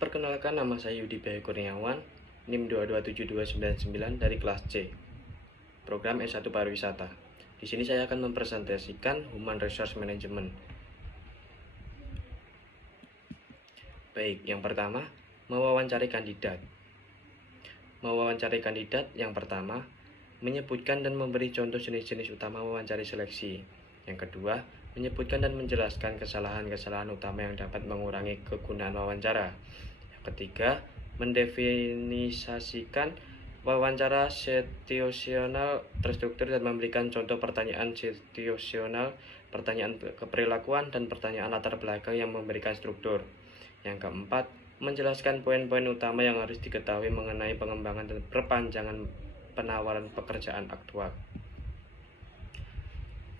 Perkenalkan, nama saya Yudi Bayu Kurniawan, NIM 2272299 dari kelas C, program S1 Pariwisata. Di sini saya akan mempresentasikan Human Resource Management. Baik, yang pertama, mewawancari kandidat. Mewawancari kandidat yang pertama, menyebutkan dan memberi contoh jenis-jenis utama wawancari seleksi. Yang kedua, menyebutkan dan menjelaskan kesalahan-kesalahan utama yang dapat mengurangi kegunaan wawancara. Yang ketiga, mendefinisikan wawancara situasional terstruktur dan memberikan contoh pertanyaan situasional, pertanyaan keperilakuan, dan pertanyaan latar belakang yang memberikan struktur. Yang keempat, menjelaskan poin-poin utama yang harus diketahui mengenai pengembangan dan perpanjangan penawaran pekerjaan aktual.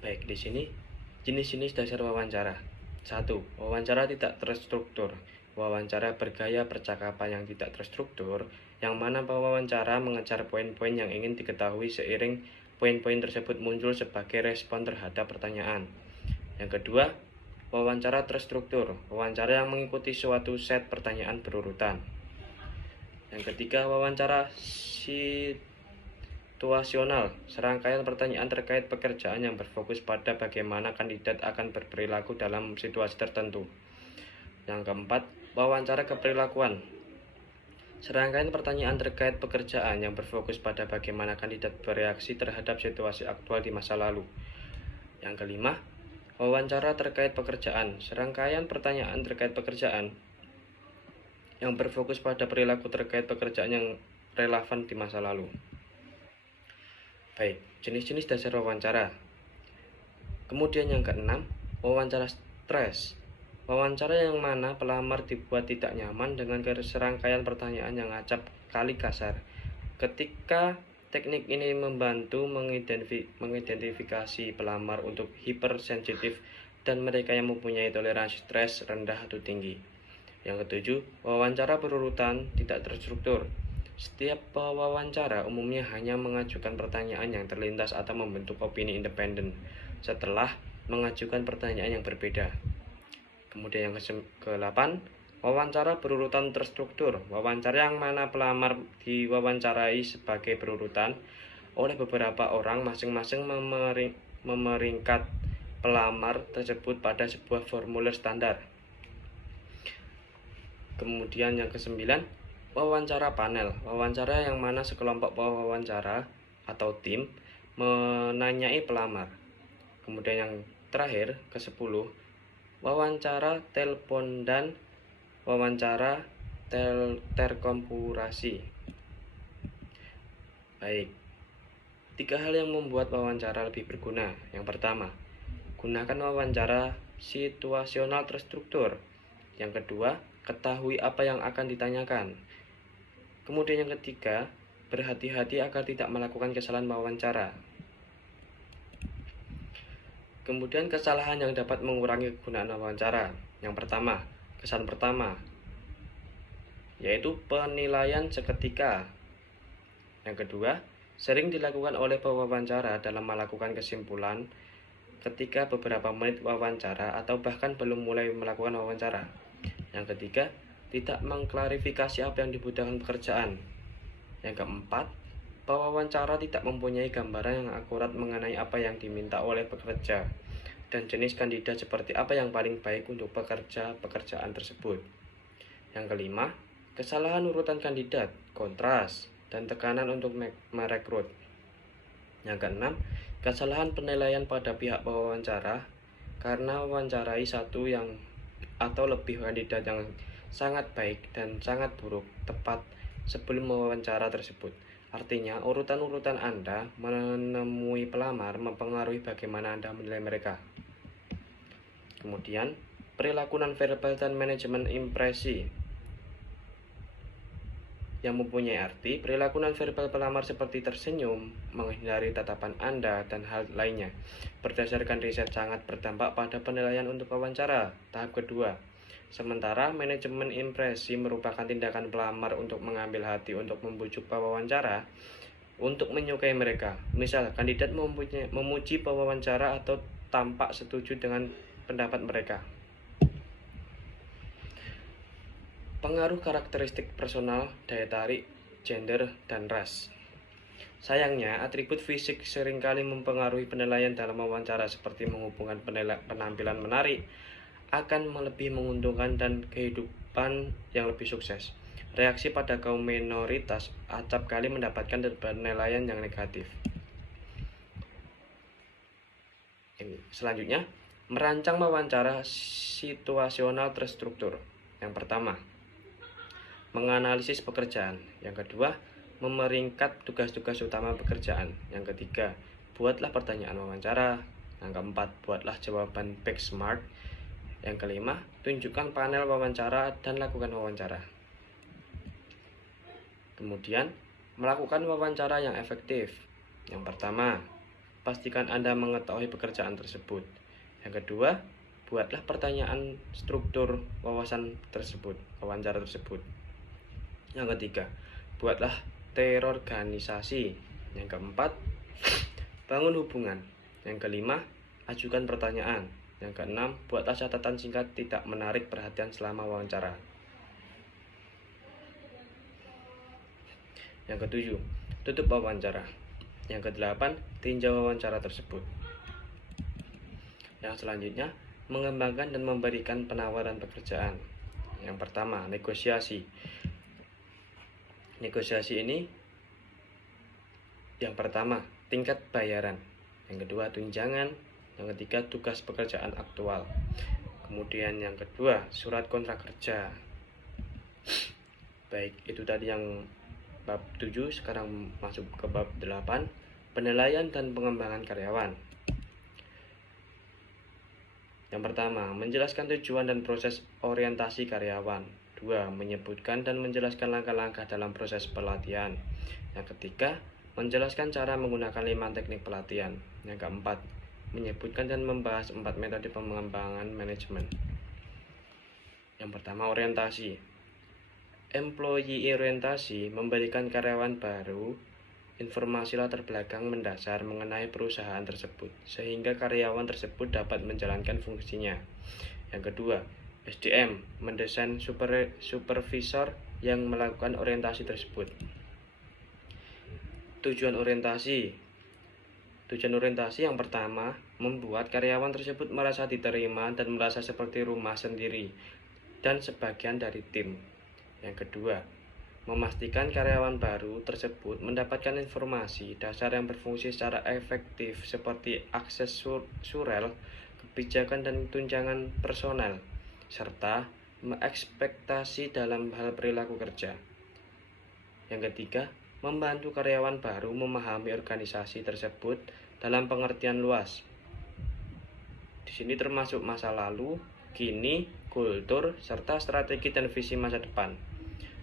Baik, di sini jenis-jenis dasar wawancara. 1. Wawancara tidak terstruktur. Wawancara bergaya percakapan yang tidak terstruktur, yang mana pewawancara mengejar poin-poin yang ingin diketahui seiring poin-poin tersebut muncul sebagai respon terhadap pertanyaan. Yang kedua, wawancara terstruktur. Wawancara yang mengikuti suatu set pertanyaan berurutan. Yang ketiga, wawancara situasional, serangkaian pertanyaan terkait pekerjaan yang berfokus pada bagaimana kandidat akan berperilaku dalam situasi tertentu. Yang keempat, wawancara keperilakuan, serangkaian pertanyaan terkait pekerjaan yang berfokus pada bagaimana kandidat bereaksi terhadap situasi aktual di masa lalu. Yang kelima, wawancara terkait pekerjaan, serangkaian pertanyaan terkait pekerjaan yang berfokus pada perilaku terkait pekerjaan yang relevan di masa lalu. Baik, jenis-jenis dasar wawancara. Kemudian yang keenam, wawancara stres. Wawancara yang mana pelamar dibuat tidak nyaman dengan serangkaian pertanyaan yang acap kali kasar. Ketika teknik ini membantu mengidentifikasi pelamar untuk hipersensitif dan mereka yang mempunyai toleransi stres rendah atau tinggi. Yang ketujuh, wawancara berurutan tidak terstruktur. Setiap pewawancara umumnya hanya mengajukan pertanyaan yang terlintas atau membentuk opini independen setelah mengajukan pertanyaan yang berbeda. Kemudian yang ke-8, wawancara berurutan terstruktur. Wawancara yang mana pelamar diwawancarai sebagai berurutan oleh beberapa orang, masing-masing memeringkat pelamar tersebut pada sebuah formulir standar. Kemudian yang ke-9, wawancara panel. Wawancara yang mana sekelompok pewawancara atau tim menanyai pelamar. Kemudian yang terakhir, ke-10, wawancara telepon dan wawancara terkomparasi. Baik, 3 hal yang membuat wawancara lebih berguna. Yang pertama, gunakan wawancara situasional terstruktur. Yang kedua, ketahui apa yang akan ditanyakan. Kemudian yang ketiga, berhati-hati agar tidak melakukan kesalahan wawancara. Kemudian kesalahan yang dapat mengurangi kegunaan wawancara. Yang pertama, kesalahan pertama, yaitu penilaian seketika. Yang kedua, sering dilakukan oleh pewawancara dalam melakukan kesimpulan ketika beberapa menit wawancara atau bahkan belum mulai melakukan wawancara. Yang ketiga, tidak mengklarifikasi apa yang dibutuhkan pekerjaan. Yang keempat, pewawancara tidak mempunyai gambaran yang akurat mengenai apa yang diminta oleh pekerja dan jenis kandidat seperti apa yang paling baik untuk pekerjaan tersebut. Yang kelima, kesalahan urutan kandidat, kontras, dan tekanan untuk merekrut. Yang keenam, kesalahan penilaian pada pihak pewawancara karena wawancarai satu yang atau lebih kandidat yang sangat baik dan sangat buruk tepat sebelum wawancara tersebut. Artinya, urutan-urutan Anda menemui pelamar mempengaruhi bagaimana Anda menilai mereka. Kemudian, perilaku nonverbal dan manajemen impresi. Yang mempunyai arti, perilaku nonverbal pelamar seperti tersenyum, menghindari tatapan Anda, dan hal lainnya. Berdasarkan riset sangat berdampak pada penilaian untuk wawancara. Tahap kedua. Sementara manajemen impresi merupakan tindakan pelamar untuk mengambil hati untuk membujuk pewawancara untuk menyukai mereka. Misal, kandidat memuji pewawancara atau tampak setuju dengan pendapat mereka. Pengaruh karakteristik personal, daya tarik, gender, dan ras. Sayangnya, atribut fisik seringkali mempengaruhi penilaian dalam wawancara seperti menghubungkan penampilan menarik akan lebih menguntungkan dan kehidupan yang lebih sukses. Reaksi pada kaum minoritas acap kali mendapatkan penilaian yang negatif. Selanjutnya, merancang wawancara situasional terstruktur. Yang pertama, menganalisis pekerjaan. Yang kedua, memeringkat tugas-tugas utama pekerjaan. Yang ketiga, buatlah pertanyaan wawancara. Yang keempat, buatlah jawaban back smart. Yang kelima, tunjukkan panel wawancara dan lakukan wawancara. Kemudian, melakukan wawancara yang efektif. Yang pertama, pastikan Anda mengetahui pekerjaan tersebut. Yang kedua, buatlah pertanyaan struktur wawancara tersebut. Yang ketiga, buatlah terorganisasi. Yang keempat, bangun hubungan. Yang kelima, ajukan pertanyaan. Yang keenam, buatlah catatan singkat tidak menarik perhatian selama wawancara. Yang ketujuh, tutup wawancara. Yang kedelapan, tinjau wawancara tersebut. Yang selanjutnya, mengembangkan dan memberikan penawaran pekerjaan. Yang pertama, negosiasi. Negosiasi ini yang pertama, tingkat bayaran. Yang kedua, tunjangan. Yang ketiga, tugas pekerjaan aktual. Kemudian yang kedua, surat kontrak kerja. Baik, itu tadi yang bab 7, sekarang masuk ke bab 8, penilaian dan pengembangan karyawan. Yang pertama, menjelaskan tujuan dan proses orientasi karyawan. 2. Menyebutkan dan menjelaskan langkah-langkah dalam proses pelatihan. Yang ketiga, menjelaskan cara menggunakan 5 teknik pelatihan. Yang keempat, menyebutkan dan membahas 4 metode pengembangan manajemen. Yang pertama, orientasi. Employee orientasi memberikan karyawan baru informasi latar belakang mendasar mengenai perusahaan tersebut, sehingga karyawan tersebut dapat menjalankan fungsinya. Yang kedua, SDM mendesain supervisor yang melakukan orientasi tersebut. Tujuan orientasi yang pertama, membuat karyawan tersebut merasa diterima dan merasa seperti rumah sendiri dan sebagian dari tim. Yang kedua, memastikan karyawan baru tersebut mendapatkan informasi dasar yang berfungsi secara efektif seperti akses surel, kebijakan dan tunjangan personel, serta ekspektasi dalam hal perilaku kerja. Yang ketiga, membantu karyawan baru memahami organisasi tersebut dalam pengertian luas. Di sini termasuk masa lalu, kini, kultur, serta strategi dan visi masa depan.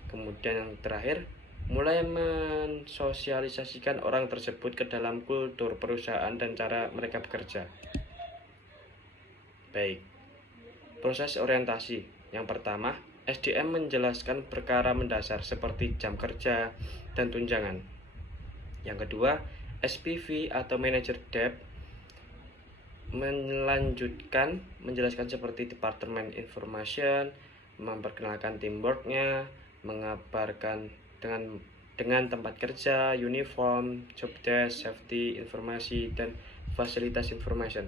Kemudian yang terakhir, mulai mensosialisasikan orang tersebut ke dalam kultur perusahaan dan cara mereka bekerja. Baik, proses orientasi. Yang pertama, SDM menjelaskan perkara mendasar seperti jam kerja dan tunjangan. Yang kedua, SPV atau Manager Depth menjelaskan seperti Department Information, memperkenalkan teamworknya, mengabarkan dengan tempat kerja, uniform, job desk, safety, informasi, dan fasilitas information.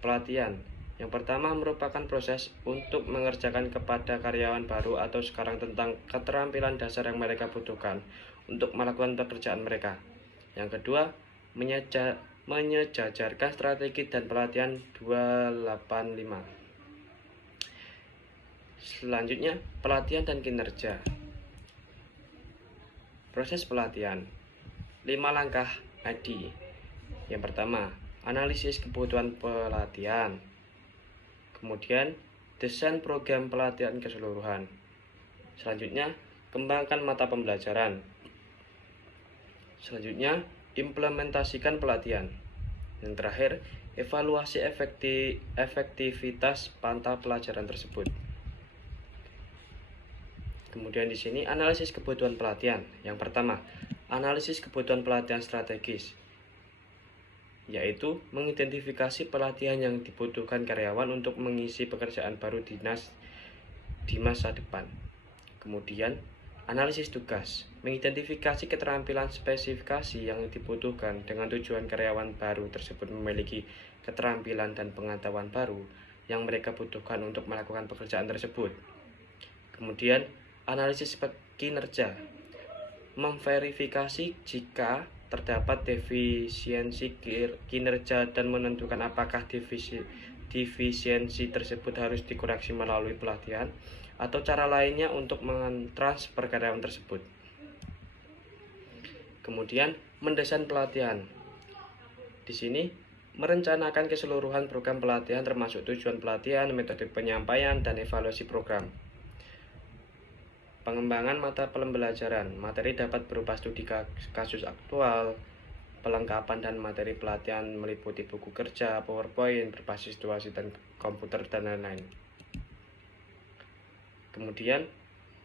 Pelatihan. Yang pertama merupakan proses untuk mengerjakan kepada karyawan baru atau sekarang tentang keterampilan dasar yang mereka butuhkan untuk melakukan pekerjaan mereka. Yang kedua, menyejajarkan strategi dan pelatihan 285. Selanjutnya, pelatihan dan kinerja. Proses pelatihan. 5 langkah ADI. Yang pertama, analisis kebutuhan pelatihan. Kemudian, desain program pelatihan keseluruhan. Selanjutnya, kembangkan mata pembelajaran. Selanjutnya, implementasikan pelatihan. Yang terakhir, evaluasi efektivitas pantau pelajaran tersebut. Kemudian di sini analisis kebutuhan pelatihan. Yang pertama, analisis kebutuhan pelatihan strategis, yaitu mengidentifikasi pelatihan yang dibutuhkan karyawan untuk mengisi pekerjaan baru dinas di masa depan. Kemudian, analisis tugas, mengidentifikasi keterampilan spesifikasi yang dibutuhkan dengan tujuan karyawan baru tersebut memiliki keterampilan dan pengetahuan baru yang mereka butuhkan untuk melakukan pekerjaan tersebut. Kemudian, analisis kinerja, memverifikasi jika terdapat defisiensi kinerja dan menentukan apakah defisiensi tersebut harus dikoreksi melalui pelatihan atau cara lainnya untuk mentransfer karyawan tersebut. Kemudian, mendesain pelatihan. Di sini, merencanakan keseluruhan program pelatihan termasuk tujuan pelatihan, metode penyampaian, dan evaluasi program. Pengembangan mata pembelajaran. Materi dapat berupa studi kasus aktual, pelengkapan dan materi pelatihan meliputi buku kerja, PowerPoint, berbasis situasi dan komputer, dan lain-lain. Kemudian,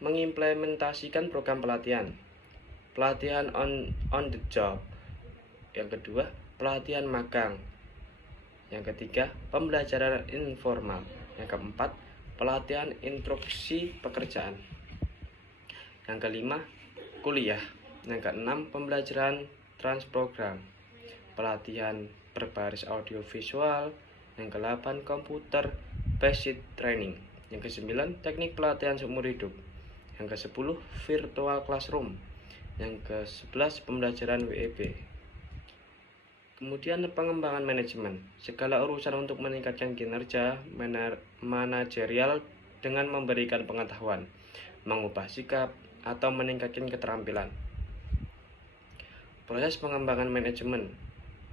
mengimplementasikan program pelatihan. Pelatihan on the job. Yang kedua, pelatihan magang. Yang ketiga, pembelajaran informal. Yang keempat, pelatihan instruksi pekerjaan. Yang kelima, kuliah. Yang keenam, pembelajaran transprogram. Pelatihan berbasis audiovisual. Yang ke-8, komputer basic training. Yang ke-9, teknik pelatihan seumur hidup. Yang ke-10, virtual classroom. Yang ke-11, pembelajaran WEB. Kemudian pengembangan manajemen. Segala urusan untuk meningkatkan kinerja manajerial dengan memberikan pengetahuan, mengubah sikap, atau meningkatkan keterampilan. Proses pengembangan manajemen.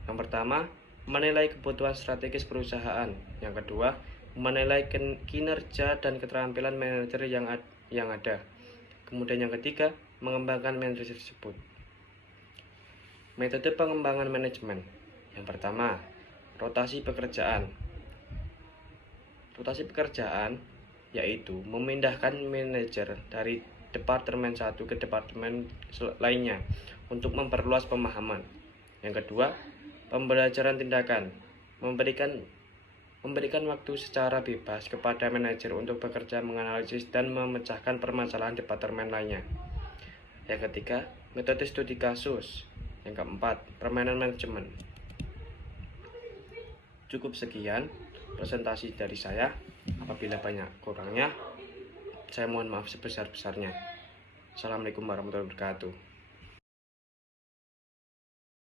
Yang pertama, menilai kebutuhan strategis perusahaan. Yang kedua, menilai kinerja dan keterampilan manajer yang ada. Kemudian yang ketiga, mengembangkan manajer tersebut. Metode pengembangan manajemen. Yang pertama, rotasi pekerjaan. Rotasi pekerjaan yaitu memindahkan manajer dari departemen satu ke departemen lainnya untuk memperluas pemahaman. Yang kedua, pembelajaran tindakan. Memberikan waktu secara bebas kepada manajer untuk bekerja menganalisis dan memecahkan permasalahan departemen lainnya. Yang ketiga, metode studi kasus. Yang keempat, permainan manajemen. Cukup sekian presentasi dari saya. Apabila banyak kurangnya, saya mohon maaf sebesar-besarnya. Assalamualaikum warahmatullahi wabarakatuh.